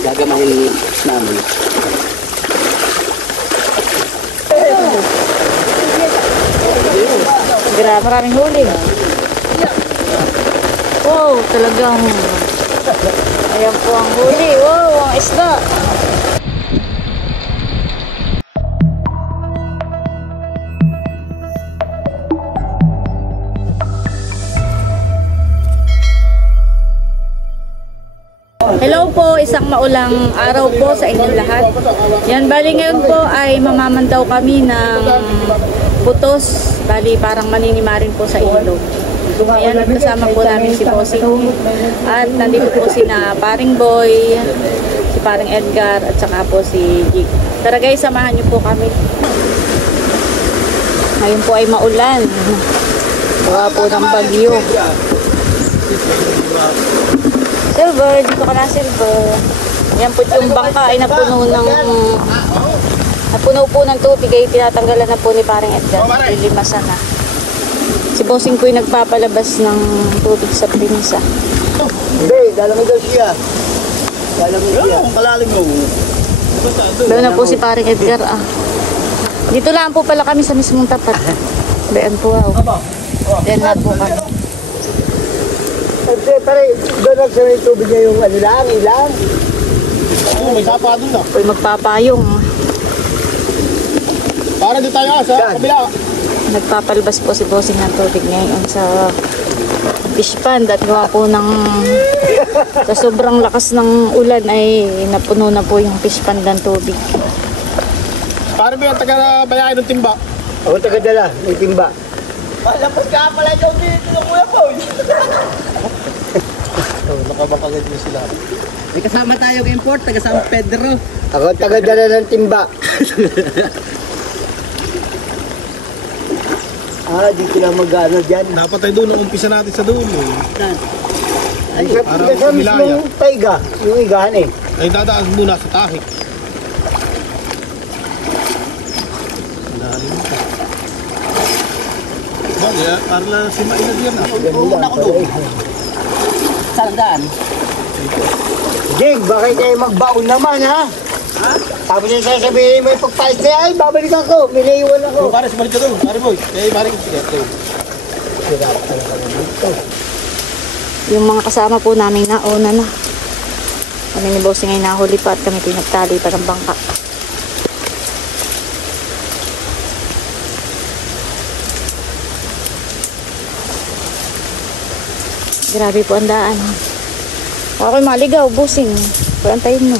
Gagamahin namin. Grabe, maraming huli. Wow, talagang ayan po ang huli. Wow, ang isda. Hello po, isang maulang araw po sa inyong lahat. Yan, bali ngayon po ay mamamandaw kami ng putos. Bali parang maninimarin po sa ilog. Ayan, kasama po namin si Bossing. At nandito po si na Paring Boy, si Paring Edgar, at saka po si Jig. Tara guys, samahan niyo po kami. Ngayon po ay maulan. Gawa po ng bagyo. Silver, dito ka na Silver. Yan po yung bangka ay napuno po ng tubig ay tinatanggalan na po ni Paring Edgar. Lilimasan na. Si Bossing po ay nagpapalabas ng tubig sa pinsa. Hindi, dalamin daw siya. Dalamin siya. Kalalim mo. Doon na po si Paring Edgar Dito lang po pala kami sa mismong tapat. Bayan po Bayan na po kami. Pare, doon lang sa may tubig niya yung ilang. May sapa doon na. Po'y magpapayong. Para di tayo sa kabila. Nagpapalabas po si Bossing ng tubig ngayon sa fish pond at gawa po ng sa sobrang lakas ng ulan ay napuno na po yung fish pond ng tubig. Para ba yung taga-bayain ng timba? Ako taga-dala, may timba. Lapas ka pala yung dito ng Kuya Paul. Nakabakagad mo sila. May kasama tayong import, taga San Pedro. Ako taga-dala ng timba. Dito lang mag-ano dyan. Dapat tayo doon ang umpisa natin sa dulo. Ay, sa mismong taiga, yung igahan Ay dadaan muna sa tahik. Lalim ka. Bagay, para si Mainad yan Muna ko doon. Saan daan? Jing, bakit kayo magbaon naman ha? Tapos yung sasabihin mo yung pagpalit na ay babalik ako, may naiwan ako. Pare, sumalit ka doon. Pare boy. Pare, sige. Yung mga kasama po namin nauna na. Kami ni Bossing ay nahuli pa at kami pinagtali pa ng bangka. Grabe po ang daan. Ako'y maligaw, Bossing. Parantayin mo.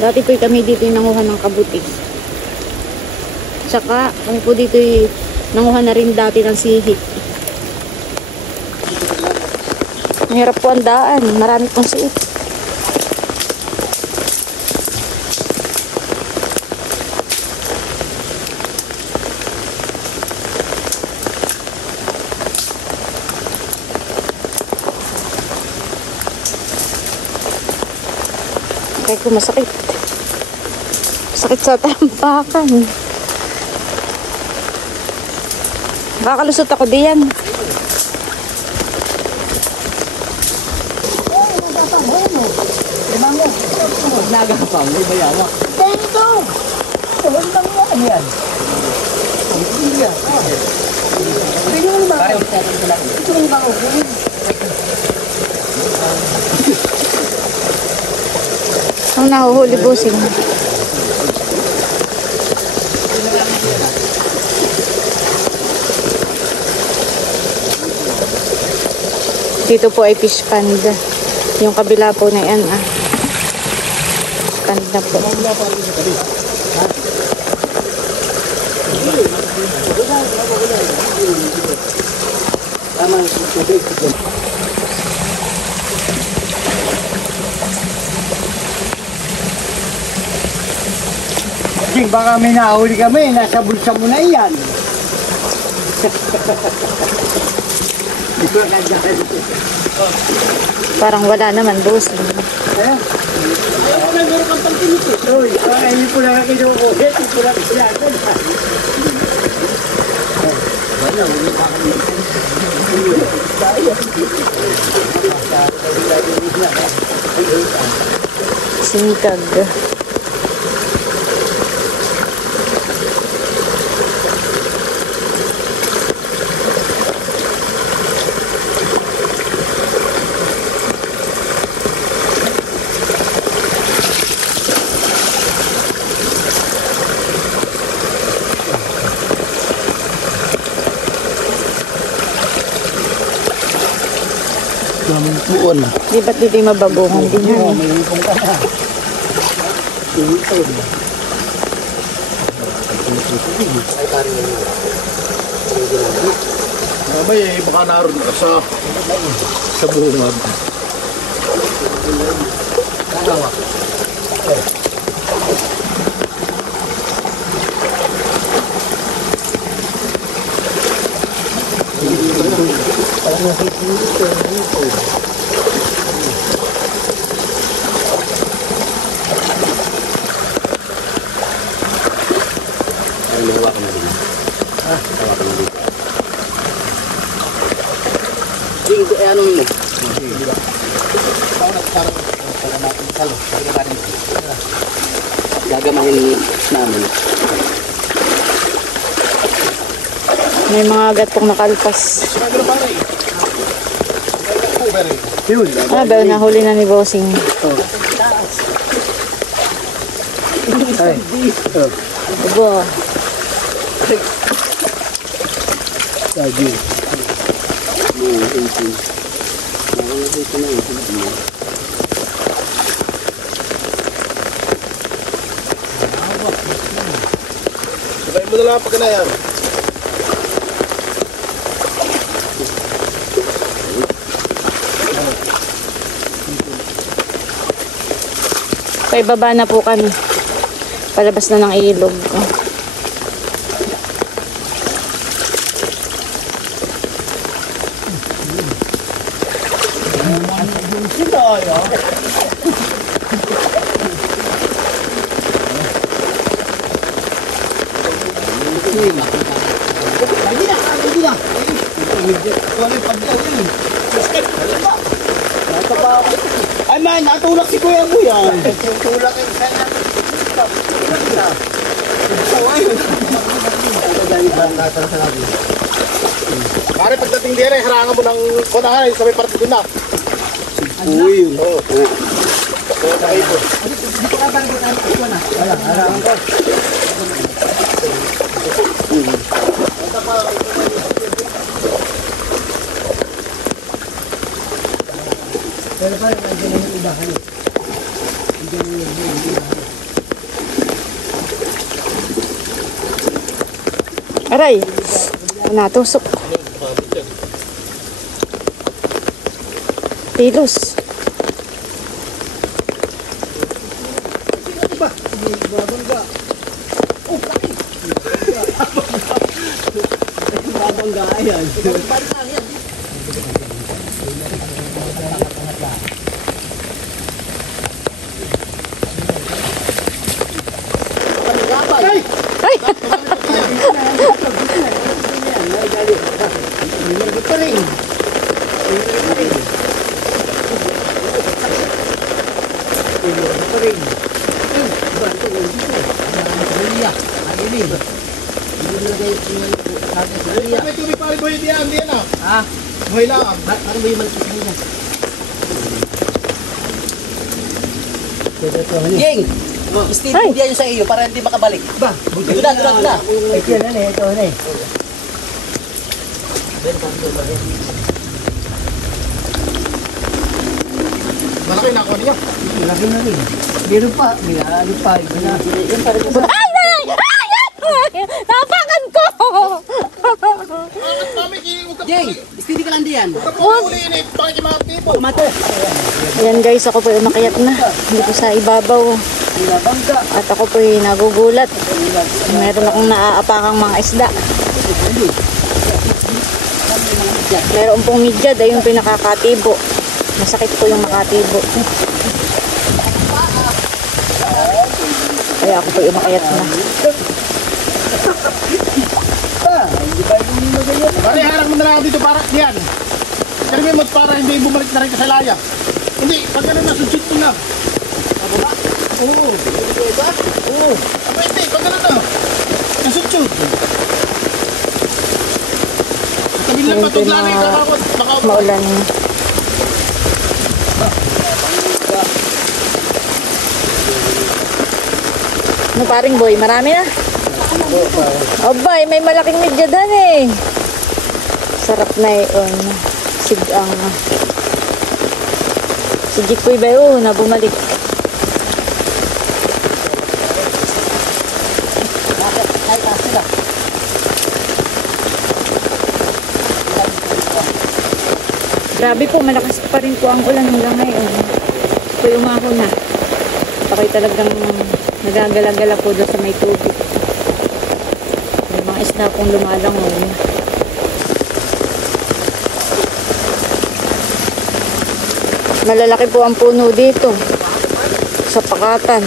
Dati po kami dito yung nanguha ng kabuti. Tsaka kami po dito yung nanguha na rin dati ng sihik. Mahirap po ang daan. Marami pong siit. Kaya ko masakit. Sakit sa tampakan. Baka lusot ako diyan. Nagapang, may bayawa. Dito! Huwag lang yan. Ito yung bango. Ang nahuhuli, Bossing. Dito po ay fish pond. Yung kabila po na yan Fish pond na po. Jing, baka may nahuli kami, nasa bulsa mo na yan. Parang wala naman, Bossing. Uy, hindi po lang kinukulit, hindi po lang kinakad. Singkag. Buon. Di ba't dito yung mabagongan din yan? May hipong ka na. Mamaya baka naroon ka sa bungad. Anong mo? Gagamahin namin. May mga gatong nakalpas. Yun. Ah, pero nahuli na ni Bossing. Ay. Diba? Lagi. Sabay mo na lang pag yan. Paibaba na po kami. Palabas na ng ilog. Ay man, natulak si Kuya mo yan. Tulak yung sana. Tulak na. Pare, pagdating diyan ay harangan mo ng kunahan, sabay parte doon na. Uy. Oo. Oo, nakaipon. Aray! Natusok. Pilos. Babangga yan. Ay! May tubig pare, buhay diyan, diyan na. Ha? Buhay lang. Ano ba yung malapit niya? Ging! Steve, Ay! hindi yan sa iyo para hindi makabalik. Ba? Ito na, ito na, ito na. Ito na, ito na. Malaki na ako niya. Lagi na rin. Meron pa. May ano pa. Ay! Ay! Ay! Napakan ko! Jeng, stili ka lang diyan. Uliinit, bakit yung mga tipo? Mate. Ayan guys, ako po umakyat na. Dito sa ibabaw. Bangga. At ako po nagugulat. Meron akong naaapakang mga isda. Meron pong midyad, ayun po yung nakakatibo. Masakit po yung makatibo. Kaya ako po umakyat na. Hindi ba yung magayon? na lang dito para yan. Karami mo para hindi bumalik na rin ka sa laya. Hindi, pag ganun na, susut mo na. Baba? Oo. Oo. Aba hindi, pag ganun na. Nasut-sut. Sabihin lang patog lang na kakakot. Maulan. Ano paring boy, marami na? Abay, may malaking medyadan eh. Sarap na yun. Sigang. Si Jikoy ba yun na bumalik? Grabe po, malakas pa rin po ang ulan hanggang ngayon. Ako'y umako na. Ako'y talagang nagagala-gala po doon sa may tubig. May mga isda pong lumalangoy. Malalaki po ang puno dito sa Pakatan.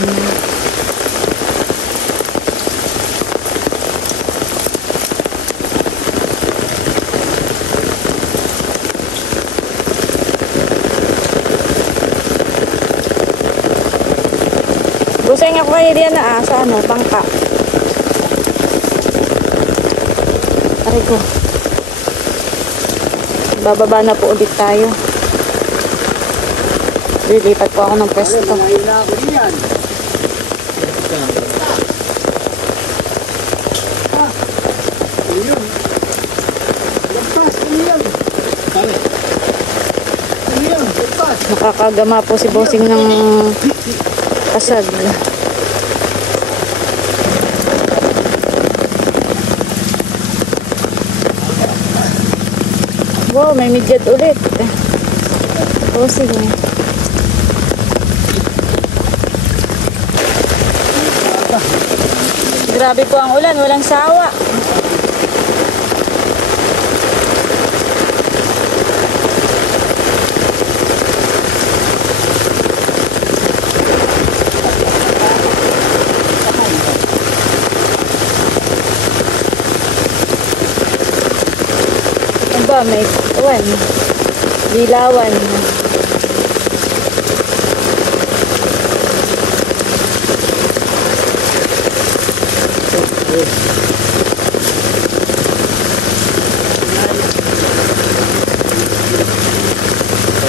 Buseng ako kayo diyan na sa ano, bangka. Aray ko. Bababa na po ulit tayo. Lilipat po ako ng pwesto. Mahina ako diyan. Ayun. Lampas, ayun. Ayun, lampas. Nakakagama po si Bossing ng kasag. Wow, may midyat ulit. Bossing eh. Grabe po ang ulan, walang sawa. Ano ba, may uwan, dilawan.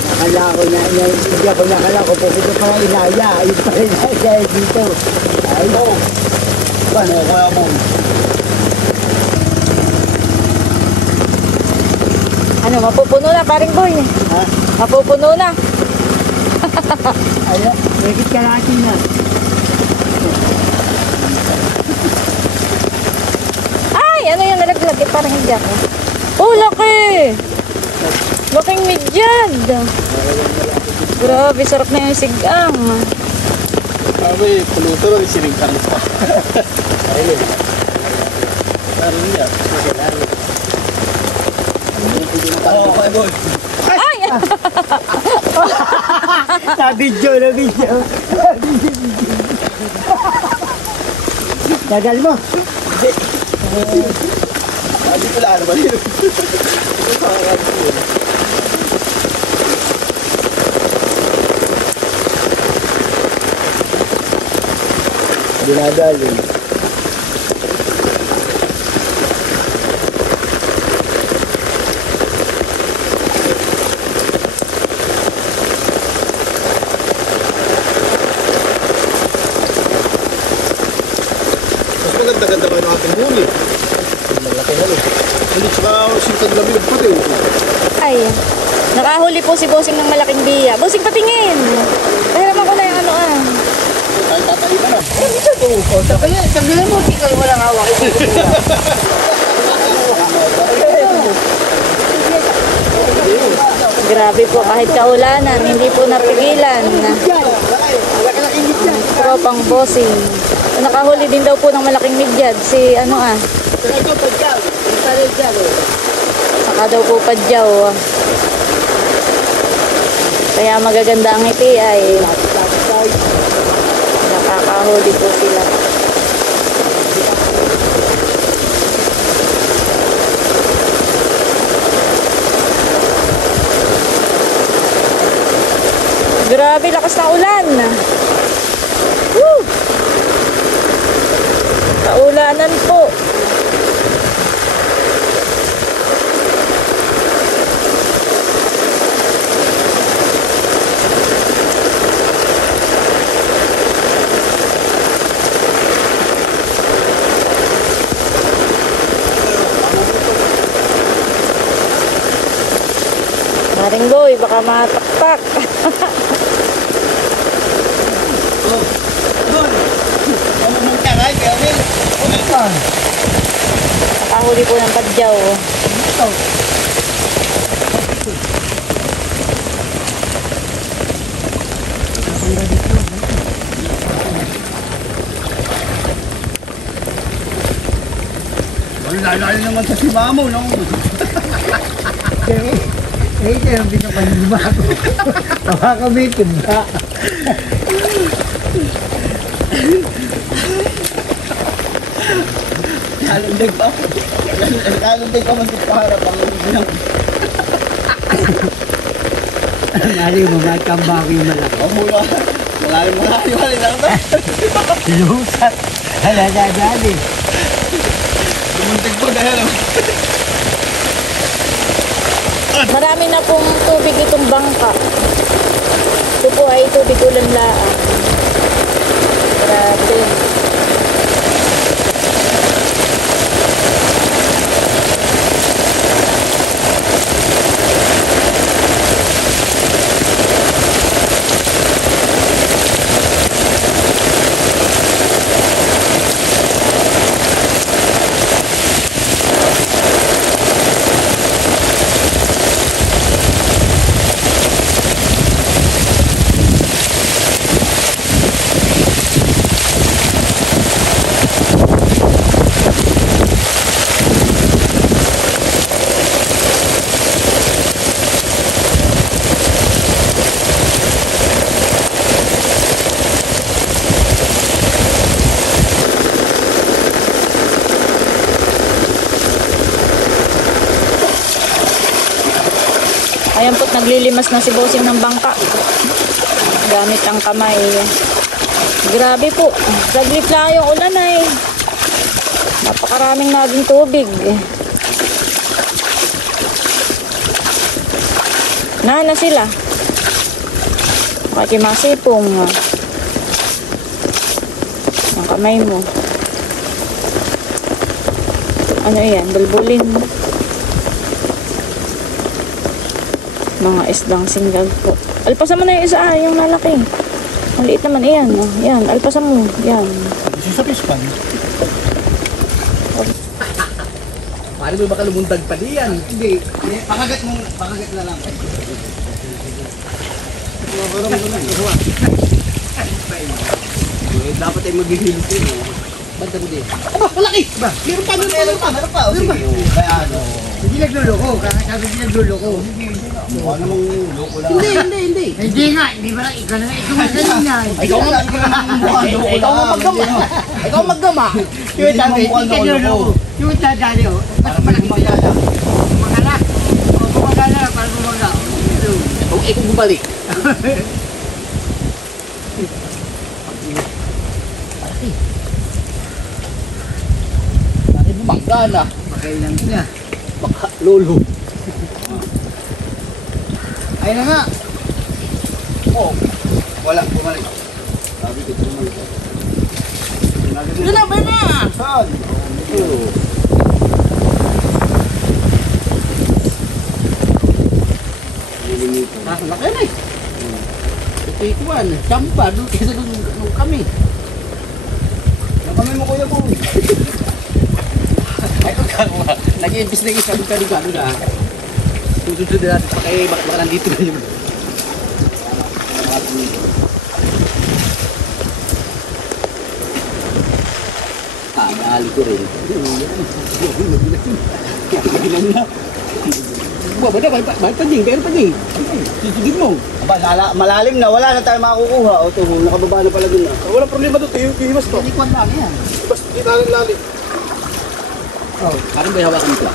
Nakala ko na, hindi ako nakala ko po dito pa inaya. Ayun pa rin inaya dito. Ay, no. Paano kaya mo? Ano, mapupuno na, paring boy. Ha? Mapupuno na. Ayun, megit ka natin na. Ay, ano yung nalaglag? Eh, parang hindi ako. Oh, laki! Laking midyad. Grabe, sarap na yung sigang. Sabi, puluto lang isinig ka rin pa. Ayun. Karoon niya. Oo, kaya boy. Ay! Na-video. Tagal mo. Hindi ko lang ano ba yun? Dinadali. Mas maganda-ganda ba yung ating huli? Malaki na rin. Hindi, tsaka sintag na bilog pati. Ay, nakahuli po si Bossing ng malaking biya. Bossing, patingin! Pahiraman ko na yung ano ah. Tayo tatayo ka na. Eh, dito po. Sabihin mo, di kayo walang hawak. Grabe po, kahit kaulanan, hindi po napigilan. Tropang Bossing. Nakahuli din daw po ng malaking midyad. Si ano ah. Saka daw po padyaw. Kaya magaganda ang ngiti ay nakakahuli po sila. Grabe, lakas na ulan. Woo! Kaulanan po. Maringgoy, baka matakpak. Nakahuli po ng padyaw. Lalo naman sa sima mo, no? Eh, ito yung pinapanigma ko. Tawa kami, timba. Kalundag pa. Kalundag pa man sa para pang Nali mo, magkambaki yung malaki. mula. Malalim lang ba? Lusat. Halala-dali. Dumuntig po dahil. Marami na pong tubig itong bangka. Ito po ay tubig ulan-laan. Grabe. Ayan po't naglilimas na si Bossing ng bangka. Gamit ang kamay. Grabe po. Saglit lang yung ulan ay. Napakaraming naging tubig. Na sila. Makikimasipong. Ang kamay mo. Ano yan? Bulbulin mo. Mga isdang singal po. Alpasan mo na yung isa, yung malaki. Maliit naman, yan. Yan, alpasan mo. Yan. Sa pispan. Paano mo baka lumundag pa diyan? Hindi. Pakagat na lang. Dapat ay maghihilot yun. Banda mo din. Aba, malaki! Meron pa. Sige. Kaya ano. Hindi nagluloko. Sabi hindi nagluloko. Mukha namang loko lang. Hindi. Hindi nga. Hindi ba lang ikaw na nga. Ikaw nga kanina. Ikaw ang maggama. Yung sabi, hindi ka nagluloko. Yung dadali o. Mas malaki siya. Gumagala. Gumagala para gumaga. Ikaw bumalik. Bangga na. Pakailan niya. Baka lolo. Ayun na nga. Oh. Wala, bumalik. Sabi ko bumalik. Yun na, ba na? Saan? Oo. Laki na eh. Ito ikuan. Sampa. Doon kaysa nung kami. Nakamay mo kuya mo. Ay, pagkakawa. Nag-iimbis na isa. Doon ka na. Susunod na natin. Baka nandito na yun. Nahali ko rin. Bilang na. Buwa ba na? May paning. Sisigid mo. Aba, malalim na. Wala na tayo makakukuha. O, ito, nakababa na pala dun na. Walang problema doon. Himas to. Ikuan lang yan. Bas, lalim. Oh. Parang may hawakan ito.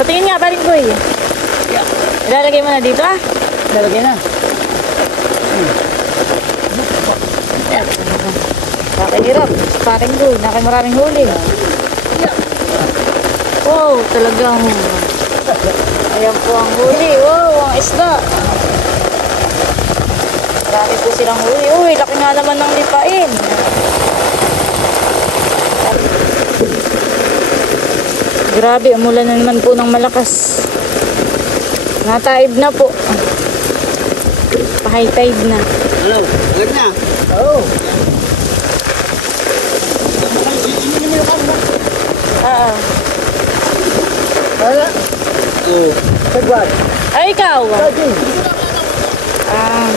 Patingin nga, paring boy. Yeah. Ilalagay mo na dito ah. Lalagay na. Nakahirap. Paring doon. Maraming huli. Wow, talagang. Ayan po ang huli. Wow, ang isda. Marami po silang huli. Uy, laki nga naman ng lipain. Grabe, umulan na naman po ng malakas. Nataib na po. Pa-high tide na. Hello, lag na. Oo. Ah, Wala. Oo. Sagwan. ay, ikaw. Lagi. Ah,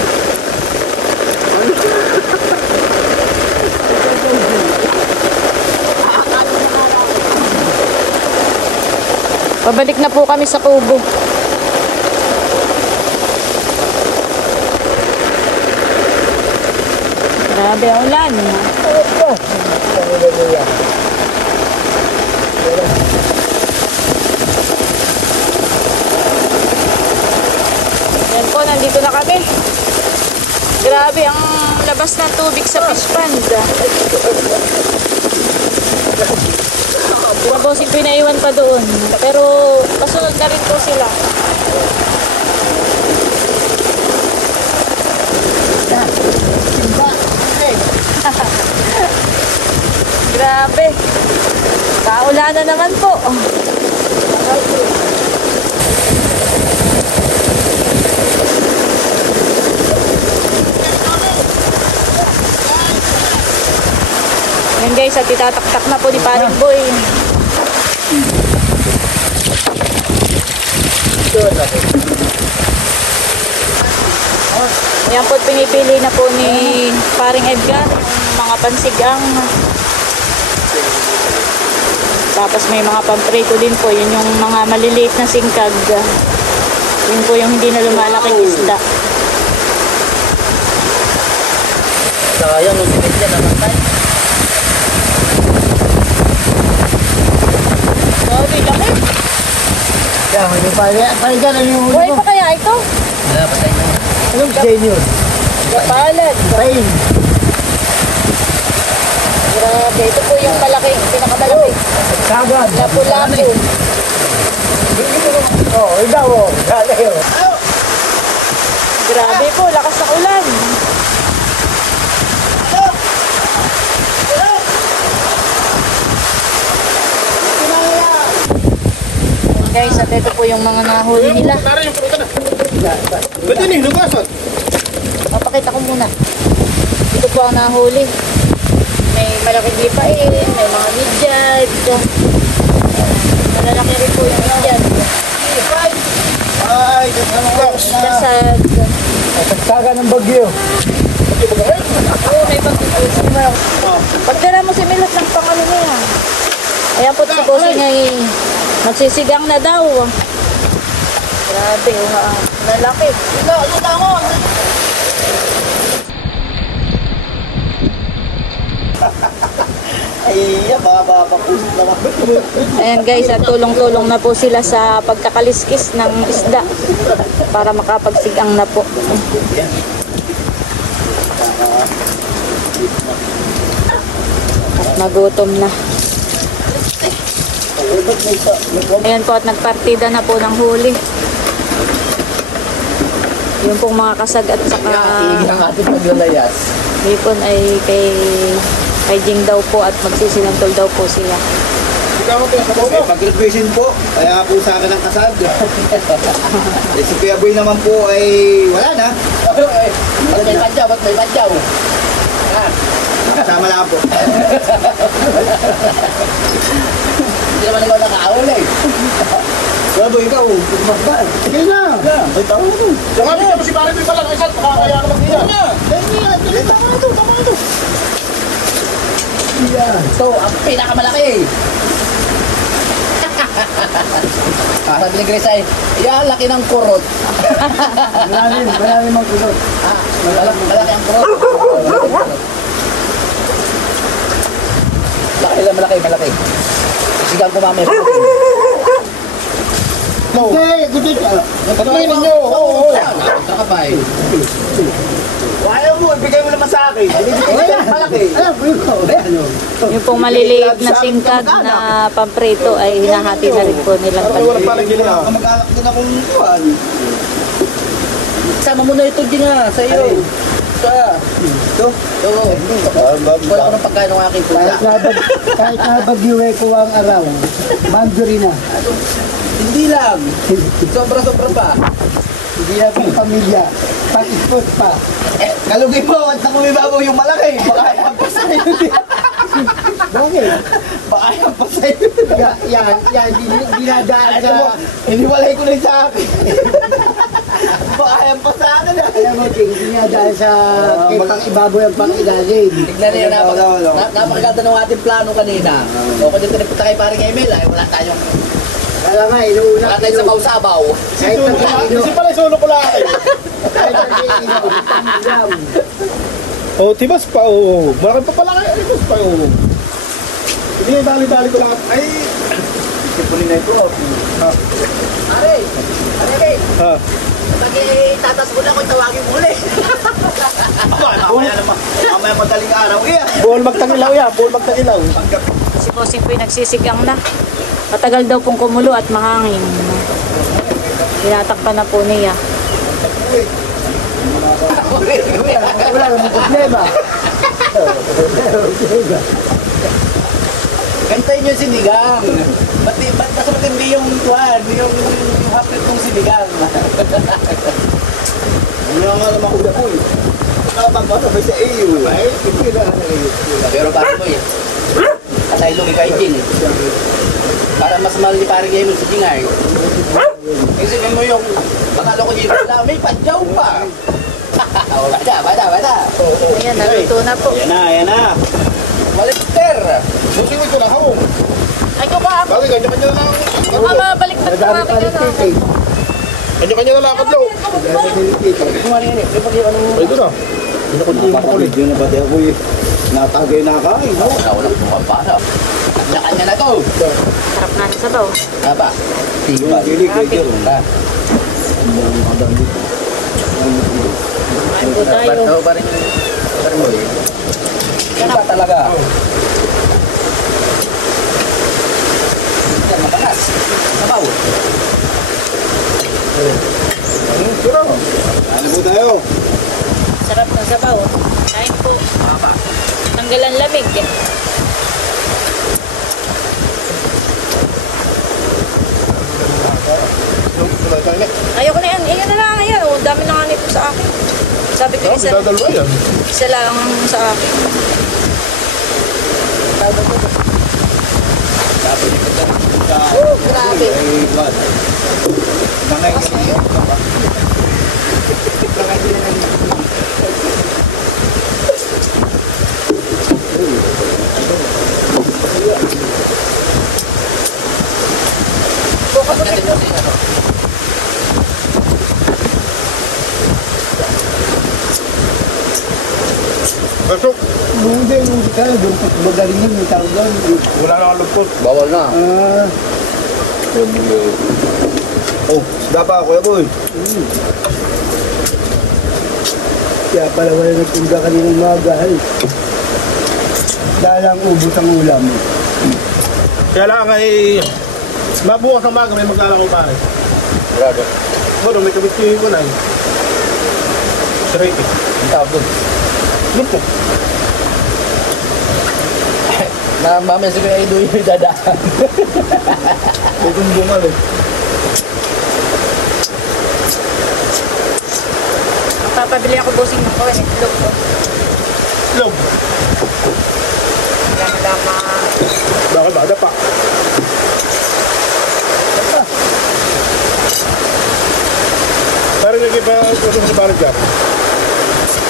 pabalik na po kami sa kubo. Grabe ang ulan. Yan po, nandito na kami. Grabe ang labas ng tubig sa fish pond. Mga bossing pinaiwan pa doon. Pero kasunod na rin po sila. Grabe. Kaulanan naman po. Yan guys, at itataktak na po ni Paring Boy. Yan po, pinipili na po ni Paring Edgar yung mga pansigang. Tapos may mga pamprito din po, yun yung mga maliliit na singkag. Yun po yung hindi na lumalaking isda. Sayang, nagpipit yan naman tayo. Grabe, laki. Kaya, hindi pa. Tayo gano'n yung huli Buhay mo. pa kaya ito? Wala, patay na. Anong chain yun? Kapalag. Chain. Grabe, ito po yung malaki, pinakamalaki. Sagad. Lapu-lapu. Oo, ikaw o. Gala yun. Grabe po, lakas ng ulan. Guys, at ito po yung mga nahuli nila. Narin yung pulutan na. Ba't yun eh, lugasan? Papakita ko muna. Ito po ang nahuli. May malaking lipain, may mga midyad. Malalaki rin po yung midyad. Ay, Dasag. Saga ng bagyo. Oo, may pagkukusin mo. Pagdala mo si Milas ng pangano niya. Ayan po si Bossing ay magsisigang na daw. Grabe, lalaki. Ito mo. Ay, babapapusot naman. Ayan guys, at tulong-tulong na po sila sa pagkakaliskis ng isda para makapagsigang na po. At magutom na. Ayan po, at nagpartida na po ng huli. Yung pong mga kasag at saka Ang ating paglalayas. hipon ay kay Jing daw po at magsisinantol daw po sila. ikaw mo sa bobo. Pag-requestin po, kaya po sa akin ang kasad. Si Kuya Boy naman po ay wala na. Ba't may badyaw? Ba't may badyaw? Kasama lang po. Hindi naman ikaw nakahuli. Kuya Boy, ikaw, magdaan. Sige na. Ay, tama mo. Yung nga, bigyan mo si Paring Boy pa lang. Isat, makakaya naman niya. Tama ito. Ito, ang pinakamalaki. Sabi ni Grace ay, laki ng kurot. Malalim ang kurot. Malaki ang kurot. Malaki. Sigang ko mamaya. Hindi, gusto siya. Tatloy ninyo. Oo. Kakabay. Ayaw mo, ibigay mo naman sa akin. Malaki. Alam ko yun. Ayan o. Yung pong maliliit na singkag na pamprito ay hinahati na rin po nilang Wala pala. pala ginawa. Kamag-alak din akong kuhan. Sama mo na ito din nga sa iyo. Ito? Oo. Wala ko ng pagkain ng aking pusa. Kahit na bagyo ko ang araw, manduri na. Hindi lang. Sobra-sobra pa. Hindi na pang pamilya. Pang-sport pa. Kalugay mo, at na kumibabaw yung malaki. Baka yan pa sa'yo. Bakit? Baka yan pa sa'yo. Yan, dinadaan sa... Iniwalay ko na sa akin. Baka yan pa sa akin. Alam mo, King, dinadaan sa... Kay pang-ibaboy ang pang-ilalim. Tignan niyo, napakaganda ng ating plano kanina. O kung dito nagpunta kay paring Emil, ay wala tayong Kala nga, inuuna. wala tayong sabaw-sabaw. Kahit Sulo ko lang. Kasi pala sulo ko lang. Kahit ang Oh, tibas pa, oo. Marami pa pala kayo. Tibas pa, oo. Hindi, dali-dali ko lahat. Ay! Sipunin na ito. Pare, pare, Ha? pag tatas mo na ako, tawagin mo ulit. Mamaya madaling araw yan. Buhol magtagilaw yan. Buhol magtagilaw. Si Bossing po'y nagsisigang na. Matagal daw pong kumulo at mahangin. Tinatakpan na po niya. Wala namang problema. Kantayin yung sinigang. Ba't mas matindi yung tuwan, yung hapit ng sinigang. Ano nga naman ko na po eh. Kapag ba sabay sa iyo eh. Ay, hindi na. Pero parang ko eh. Kasay lugi kay Jin eh. Para mas mahal ni paring Emil si Jingay. Isipin mo yung panalo ko dito na may padyaw pa. Bada. Ayan, naluto na po. Ayan na. Waliter. Susunod ko na ako. Ay, ko ba ako? Bakit kanya-kanya na lang. Mabalik na po Madami kami pa rin ano. titi. Kanya-kanya na lakad daw. Ay, ito na. Napaka-video na pati ako eh. Natagay na kain. Wala pumapasa. Kanya-kanya na to. Sarap nga ng sabaw. Aba. Tiba. Video. Kain po tayo. Pa rin mo eh. Iba talaga. Yan, matangas. Sabaw. Ano po tayo? Sarap ng sabaw. Kain po. Tanggalan lamig. Ayoko na yan. Iyan na lang. Ayan. Oh, dami na nga nito sa akin. Sabi ko isa lang sa akin. Oh, grabe. Pasok. Hindi, doon magaling yun, yung tawag doon. Wala na kalugpot. Bawal na. Oh, sida pa, Kuya Boy. Kaya pala wala nagtunda kaninang magahan. Dalang ubos ang ulam. Kaya lang ay mabukas ang maga may magkala ko pare. Grabe. Ano, may kabit ko na eh. Straight eh. Ang tawag doon. Lupo. Na mamaya si Kuya Edu yung dadaan. Itong bungal eh. Papabili ako Bossing ng kawin. Itlog po. Log. Lama-lama. Bakit ba? Ada pa. Parang nag-iba ito sa parang dyan.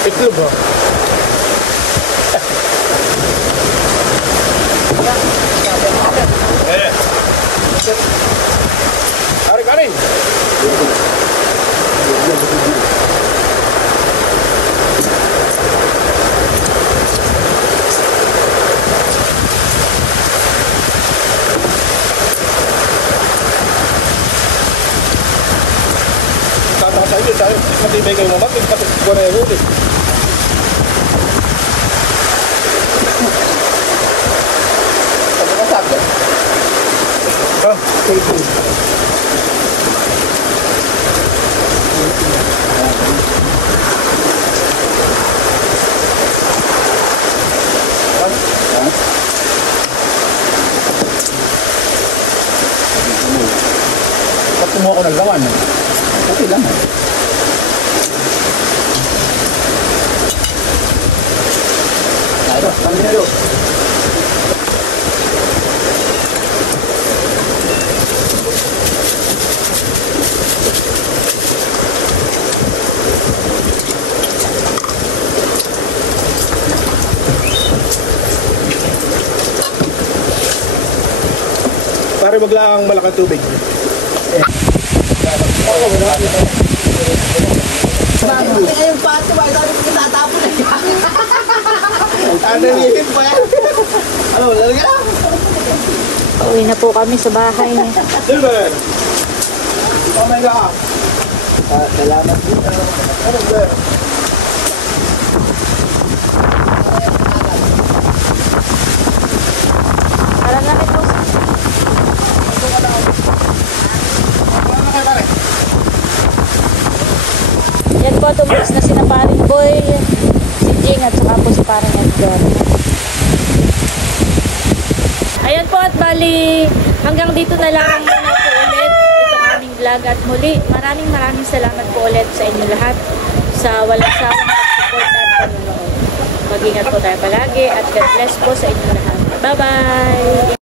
Itlog ha. Eh. Karin. tayo. Matibay kayo naman. Pati ko na yung huli. Pagkakasag. Ah, Pag kumuha ko ng gawan, okay lang. Ayos, panalo. pare wag lang malakang tubig. Hindi kayong pato, ay sabi ko tatapon na yan. Ano yung pa yan? Ano, lalagyan lang? Uwi na po kami sa bahay. Silver! Oh my God! Salamat po. Ano, sir? Parang namin po. Yan po, tumulis na si Paring Boy, si Jing at saka po si Parang Edgar. Ayan po at bali, hanggang dito na lang muna po ulit itong aming vlog at muli, maraming salamat po ulit sa inyo lahat sa walang sawang pag-support at panonood. Mag-ingat po tayo palagi at God bless po sa inyo lahat. Bye-bye!